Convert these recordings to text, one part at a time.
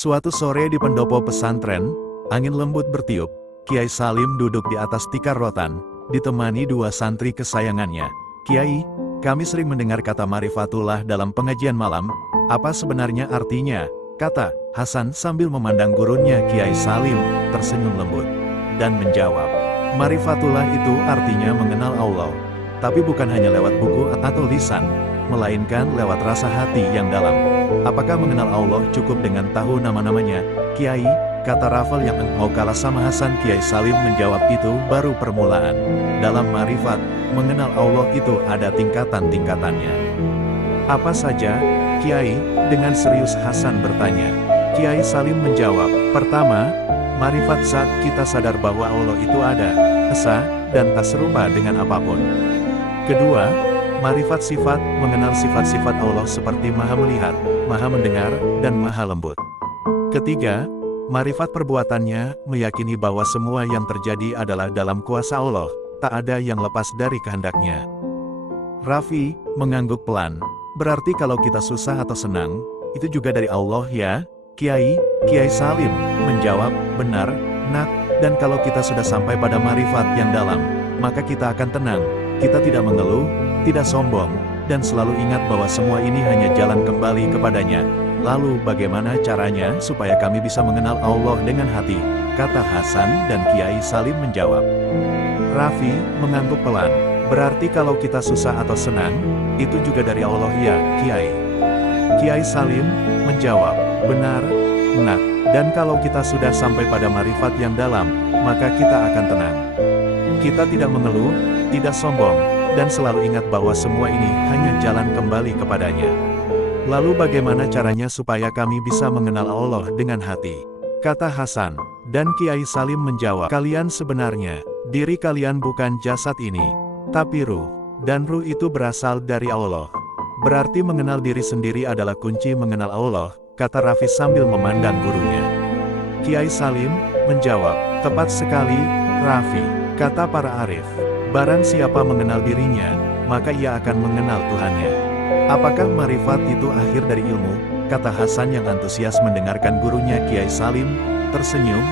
Suatu sore di pendopo pesantren, angin lembut bertiup, Kiai Salim duduk di atas tikar rotan, ditemani dua santri kesayangannya. "Kiai, kami sering mendengar kata Marifatullah dalam pengajian malam, apa sebenarnya artinya?" kata Hasan sambil memandang gurunya. Kiai Salim tersenyum lembut, dan menjawab, "Marifatullah itu artinya mengenal Allah. Tapi bukan hanya lewat buku atau lisan, melainkan lewat rasa hati yang dalam. Apakah mengenal Allah cukup dengan tahu nama-namanya, Kiai?" kata Rafal yang mau kalah sama Hasan. Kiai Salim menjawab, "Itu baru permulaan. Dalam marifat, mengenal Allah itu ada tingkatan-tingkatannya." "Apa saja, Kiai?" dengan serius Hasan bertanya. Kiai Salim menjawab, "Pertama, marifat saat kita sadar bahwa Allah itu ada, esa, dan tak serupa dengan apapun. Kedua, marifat sifat, mengenal sifat-sifat Allah seperti maha melihat, maha mendengar, dan maha lembut. Ketiga, marifat perbuatannya, meyakini bahwa semua yang terjadi adalah dalam kuasa Allah, tak ada yang lepas dari kehendaknya." Raffi mengangguk pelan. "Berarti kalau kita susah atau senang, itu juga dari Allah ya, Kiai?" Kiai Salim menjawab, "Benar, Nak, dan kalau kita sudah sampai pada marifat yang dalam, maka kita akan tenang. Kita tidak mengeluh, tidak sombong, dan selalu ingat bahwa semua ini hanya jalan kembali kepadanya." "Lalu bagaimana caranya supaya kami bisa mengenal Allah dengan hati?" kata Hasan, dan Kiai Salim menjawab. Raffi mengangguk pelan. "Berarti kalau kita susah atau senang, itu juga dari Allah ya, Kiai?" Kiai Salim menjawab, "Benar, Nak, dan kalau kita sudah sampai pada marifat yang dalam, maka kita akan tenang. Kita tidak mengeluh, tidak sombong, dan selalu ingat bahwa semua ini hanya jalan kembali kepadanya." "Lalu bagaimana caranya supaya kami bisa mengenal Allah dengan hati?" kata Hasan, dan Kiai Salim menjawab, "Kalian sebenarnya, diri kalian bukan jasad ini, tapi ruh, dan ruh itu berasal dari Allah. Berarti mengenal diri sendiri adalah kunci mengenal Allah," kata Raffi sambil memandang gurunya. Kiai Salim menjawab, "Tepat sekali, Raffi, kata para arif. Barang siapa mengenal dirinya, maka ia akan mengenal Tuhannya." "Apakah marifat itu akhir dari ilmu?" kata Hasan yang antusias mendengarkan gurunya. Kiai Salim tersenyum,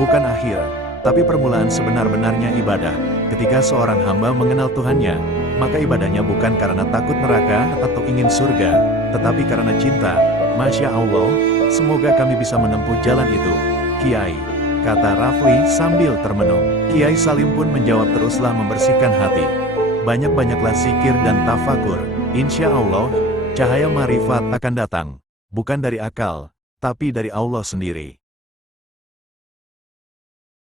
"Bukan akhir, tapi permulaan sebenar-benarnya ibadah. Ketika seorang hamba mengenal Tuhannya, maka ibadahnya bukan karena takut neraka atau ingin surga, tetapi karena cinta. Masya Allah, semoga kami bisa menempuh jalan itu, Kiai," kata Rafli sambil termenung. Kiai Salim pun menjawab, "Teruslah membersihkan hati. Banyak-banyaklah zikir dan tafakur. Insya Allah, cahaya marifat akan datang. Bukan dari akal, tapi dari Allah sendiri."